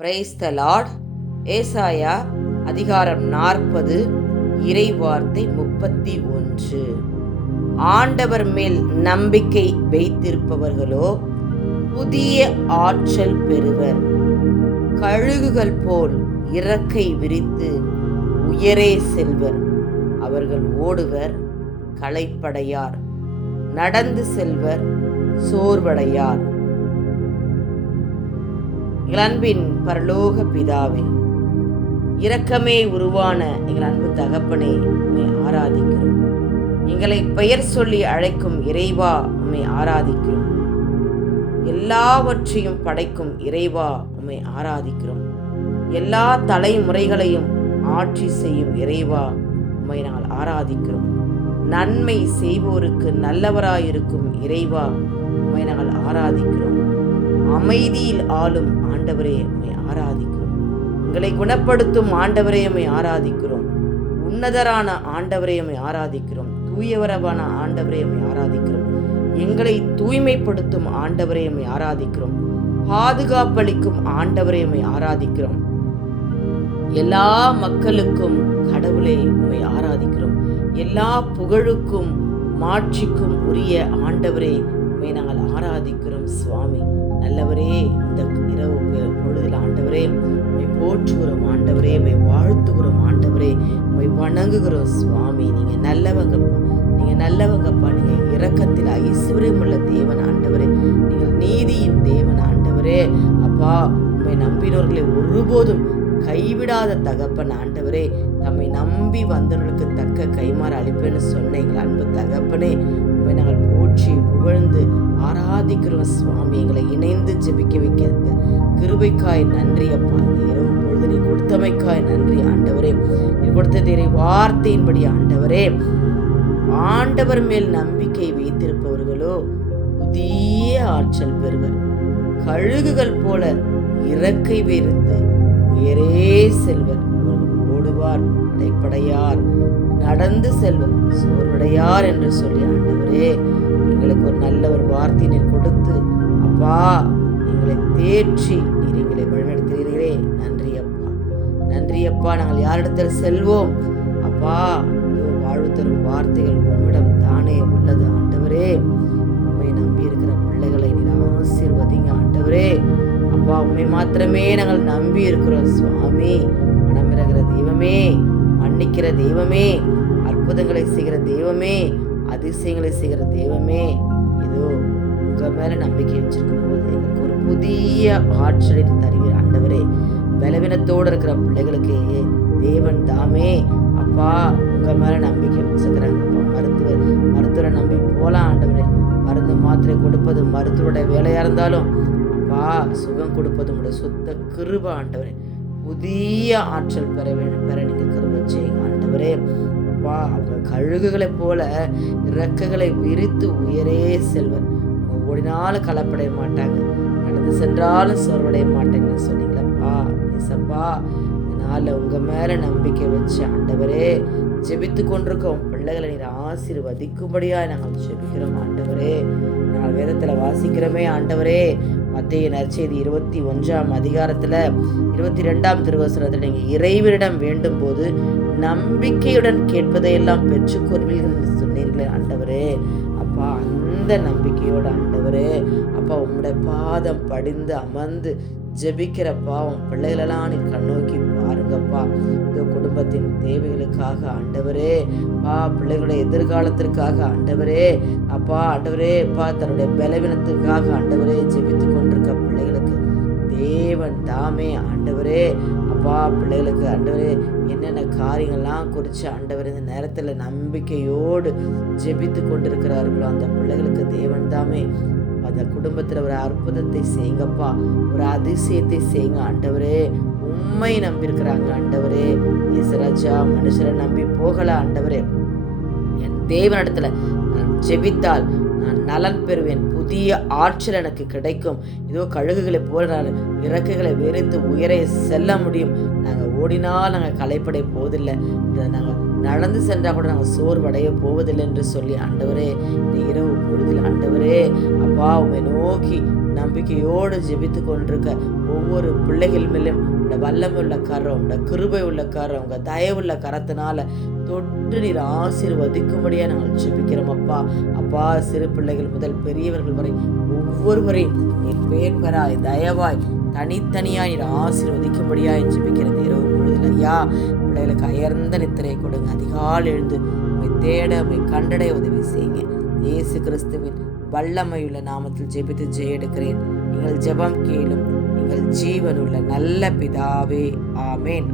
Praise the Lord ஏசாயா அதிகாரம் நாற்பது இறைவார்த்தை முப்பத்தி ஒன்று. ஆண்டவர் மேல் நம்பிக்கை வைத்திருப்பவர்களோ புதிய ஆற்றல் பெறுவர். கழுகுகள் போல் இறக்கை விரித்து உயரே செல்வர். அவர்கள் ஓடுவர் களைப்படையார். நடந்து செல்வர் சோர்வடையார். எங்கள் அன்பின் பரலோக பிதாவே இரக்கமே உருவான எங்கள் அன்பு தகப்பனே உம்மை ஆராதிக்கிறோம். எங்களை பெயர் சொல்லி அழைக்கும் இறைவா உம்மை ஆராதிக்கிறோம். எல்லாவற்றையும் படைக்கும் இறைவா உம்மை ஆராதிக்கிறோம். எல்லா தலைமுறைகளையும் ஆட்சி செய்யும் இறைவா உம்மை நாங்கள் ஆராதிக்கிறோம். நன்மை செய்வோருக்கு நல்லவராயிருக்கும் இறைவா உம்மை நாங்கள் ஆராதிக்கிறோம். அமைதியில் ஆளும் ஆண்டவரே உம்மை ஆராதிக்கிறோம். எங்களை குணப்படுத்தும் ஆண்டவரே உம்மை ஆராதிக்கிறோம். உன்னதரான ஆண்டவரே உம்மை ஆராதிக்கிறோம். தூயவரவான ஆண்டவரே உம்மை ஆராதிக்கிறோம். எங்களை தூய்மைப்படுத்தும் ஆண்டவரே உம்மை ஆராதிக்கிறோம். பாதுகாப்பளிக்கும் ஆண்டவரே உம்மை ஆராதிக்கிறோம். எல்லா மக்களுக்கும் கடவுளை உண்மை ஆராதிக்கிறோம். எல்லா புகழுக்கும் மாட்சிக்கும் உரிய ஆண்டவரே உம்மை நாங்கள் ஆராதிக்கிறோம் சுவாமி. நல்லவரே இந்த இரவு பொழுதில் ஆண்டவரே உண்மை போற்றுகிறோம் ஆண்டவரே உண்மை வாழ்த்துகிறோம் ஆண்டவரே உண்மை வணங்குகிறோம் சுவாமி. நீங்க நல்லவங்கப்பா நீங்க நல்லவங்கப்பா நீங்கள் இரக்கத்தில் ஐஸ்வர்யம் உள்ள தேவன் ஆண்டவரே. நீங்கள் நீதியின் தேவன் ஆண்டவரே. அப்பா உண்மை நம்பினவர்களை ஒருபோதும் கைவிடாத தகப்பன் ஆண்டவரே. தம்மை நம்பி வந்தவர்களுக்கு தக்க கைமாறு அளிப்பேன்னு சொன்னீங்க அன்பு தகப்பனே. உம்மை நாங்கள் போற்றி புகழ்ந்து ஆராதிக்கிறோம் சுவாமி எங்களை இணைந்து ஜெபிக்க வைக்கிறது. கிருபைக்காய் நன்றி அப்பா. இந்த இரவு பொழுது நீ கொடுத்தமைக்காய் நன்றி ஆண்டவரே. நீ கொடுத்த இறை வார்த்தையின்படி ஆண்டவரே. ஆண்டவர் மேல் நம்பிக்கை வைத்திருப்பவர்களோ புதிய ஆற்றல் பெறுவர். கழுகுகள் போல இறக்கை விரித்து உயரே செல்வர். அவர்கள் ஓடுவார் அடைப்படையார். நடந்து செல்வர் சோர்வடையார் என்று சொல்லி ஆண்டவரே எங்களுக்கு ஒரு நல்ல ஒரு வார்த்தையினை கொடுத்து அப்பா எங்களை தேற்றி நீர் எங்களை வழிநடத்துகிறீரே நன்றி அப்பா. நன்றி அப்பா நாங்கள் யாரிடத்தில் செல்வோம்? அப்பா வாழ்வு தரும் வார்த்தைகள் உம்மிடம் தானே உள்ளது ஆண்டவரே. உண்மை நம்பி இருக்கிற பிள்ளைகளை நீர் ஆசீர்வதிங்க ஆண்டவரே. அப்பா உண்மை மாத்திரமே நாங்கள் நம்பி இருக்கிறோம் சுவாமி. மனமிறகிற தெய்வமே. மன்னிக்கிற தெய்வமே அற்புதங்களை செய்கிற தெய்வமே அதிசயங்களை செய்கிற தெய்வமே. இதோ உங்கள் மேலே நம்பிக்கை வச்சிருக்கும் போது எங்களுக்கு ஒரு புதிய ஆற்றலை தருகிற ஆண்டவரே. பலவீனத்தோடு இருக்கிற பிள்ளைகளுக்கு தேவன் தாமே. அப்பா உங்க மேலே நம்பிக்கை வச்சுக்கிறாங்கப்பா மருத்துவர் மருத்துவரை நம்பி போகலாம் ஆண்டவரே. மருந்து மாத்திரை கொடுப்பது மருத்துவருடைய வேலையாக இருந்தாலும் அப்பா சுகம் கொடுப்பது உங்களுடைய சுத்த கிருப ஆண்டவரே. புதிய ஆற்றல் பெற வேண்டும் பெற நீங்கள் கருமை செய்யுங்க ஆண்டவரே. அப்பா அவங்க கழுகுகளைப் போல இறக்கைகளை விரித்து உயரே செல்வர். அவங்க ஓடினாலும் கலப்படைய மாட்டாங்க. நடந்து சென்றாலும் சோர்வடைய மாட்டேங்கன்னு சொன்னீங்களப்பா ஏசப்பா. இதனால உங்க மேல நம்பிக்கை வச்சு ஆண்டவரே ஜெபித்து கொண்டிருக்கோம் பிள்ளைகளை நீர் ஆசீர்வதிக்கும்படியா நாங்கள் ஜெபிக்கிறோம் ஆண்டவரே. நாங்கள் வேதத்தில் வாசிக்கிறோமே ஆண்டவரே. மத்திய நற்செய்தி இருபத்தி ஒன்றாம் அதிகாரத்தில் இருபத்தி ரெண்டாம் திருவசனத்தில் நீங்கள் இறைவனிடம் வேண்டும் போது நம்பிக்கையுடன் கேட்பதையெல்லாம் பெற்றுக்கொள்வீர்கள் என்று சொன்னீர்களே ஆண்டவரே. அப்பா அந்த நம்பிக்கையோட ஆண்டவரே. அப்பா உம்முடைய பாதம் படிந்து அமர்ந்து ஜெபிக்கிறப்பா உன் பிள்ளைகளெல்லாம் நீ கண்ணோக்கி பாருங்கப்பா. இந்த குடும்பத்தின் தேவைகளுக்காக ஆண்டவரே பா பிள்ளைகளுடைய எதிர்காலத்திற்காக ஆண்டவரே அப்பா ஆண்டவரே பா தன்னுடைய பலவீனத்திற்காக ஆண்டவரே ஜெபித்து கொண்டிருக்க பிள்ளைகளுக்கு தேவன் தாமே ஆண்டவரே. அப்பா பிள்ளைகளுக்கு ஆண்டவரே என்னென்ன காரியங்கள்லாம் குறித்து ஆண்டவர் இந்த நேரத்தில் நம்பிக்கையோடு ஜெபித்து கொண்டிருக்கிறார்களோ அந்த பிள்ளைகளுக்கு தேவன் தாமே. அந்த குடும்பத்தில் ஒரு அற்புதத்தை செய்யுங்கப்பா ஒரு அதிசயத்தை செய்யுங்க ஆண்டவரே. உண்மை நம்பியிருக்கிறாங்க ஆண்டவரே. இசராஜா மனுஷரை நம்பி போகல ஆண்டவரே. என் தேவனிடத்துல நான் ஜெபித்தால் நான் நலன் பெறுவேன். புதிய ஆற்றல் எனக்கு கிடைக்கும். இதோ கழுகுகளை போல நான் இறக்குகளை விரித்து உயரே செல்ல முடியும். நாங்கள் ஓடினால் நாங்கள் களைப்படை போவதில்லை. நாங்கள் நடந்து சென்றால் கூட நாங்கள் சோர்வடைய போவதில்லை என்று சொல்லி ஆண்டவரே இந்த இரவு பொழுதில் ஆண்டவரே அப்பா உம்மை நோக்கி நம்பிக்கையோடு ஜெபித்து கொண்டிருக்க ஒவ்வொரு பிள்ளைகள் மேலும் இந்த வல்லமுள்ள கரம் உங்களோட கிருபை உள்ள கரம் உங்கள் தயவுள்ள கரத்தினால தொட்டு நீர் ஆசீர்வதிக்கும்படியா நாங்கள் ஜெபிக்கிறோம் அப்பா. அப்பா சிறு பிள்ளைகள் முதல் பெரியவர்கள் வரை ஒவ்வொருவரையும் நீர் பேர்பராய் தயவாய் தனித்தனியாய் நீர் ஆசீர்வதிக்கும்படியாய் ஜெபிக்கிறது இரவு பொழுதில் ஐயா பிள்ளைகளுக்கு அயர்ந்த நித்திரை கொடுங்க. அதிகால் எழுந்து உண்மை தேட உண்மை கண்டடைய உதவி செய்யுங்க. இயேசு கிறிஸ்துவின் வல்லமையுள்ள நாமத்தில் ஜெபித்து ஜெய எடுக்கிறேன். எங்கள் ஜெபம் கேளும் எங்கள் ஜீவனுள்ள நல்ல பிதாவே. ஆமேன்.